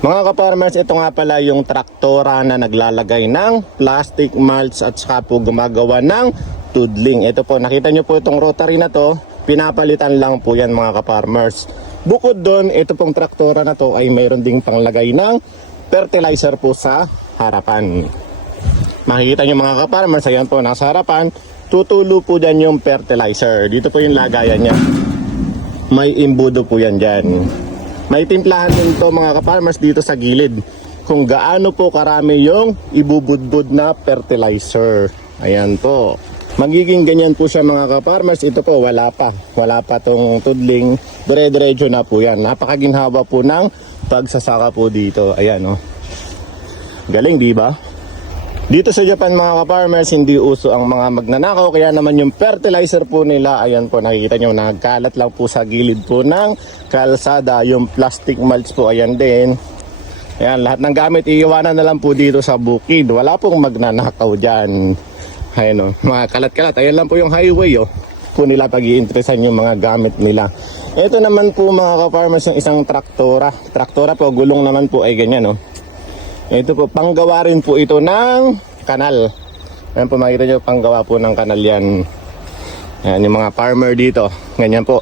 Mga ka-farmers, ito nga pala yung traktora na naglalagay ng plastic mulch at saka po gumagawa ng tudling. Ito po, nakita nyo po itong rotary na to, pinapalitan lang po yan mga ka-farmers. Bukod doon, ito pong traktora na to ay mayroon ding panglagay ng fertilizer po sa harapan. Makikita nyo mga ka-farmers, ayan po nasa harapan, tutulo po dyan yung fertilizer. Dito po yung lagayan niya. May imbudo po yan dyan. May timplahan din to mga ka-farmers dito sa gilid kung gaano po karami yung ibubudbud na fertilizer. Ayan po. Magiging ganyan po siya mga ka-farmers. Ito po wala pa tong tudling. Dire-diretso na po yan. Napakaginhawa po ng pagsasaka po dito. Ayan o. Galing di ba? Dito sa Japan mga ka-farmers, hindi uso ang mga magnanakaw, kaya naman yung fertilizer po nila, ayan po nakikita nyo, nagkalat lang po sa gilid po ng kalsada, yung plastic mulch po, ayan din. Ayan, lahat ng gamit iiwanan na lang po dito sa bukid, wala pong magnanakaw dyan. Ayan o, mga kalat-kalat, ayan lang po yung highway o, po nila pag-iinteresan yung mga gamit nila. Ito naman po mga ka-farmers, yung isang traktora po, gulong naman po ay ganyan o. Ito po, panggawa rin po ito ng kanal. Ayan po, makikita nyo, panggawa po ng kanal yan. Ayan, yung mga farmer dito. Ganyan po.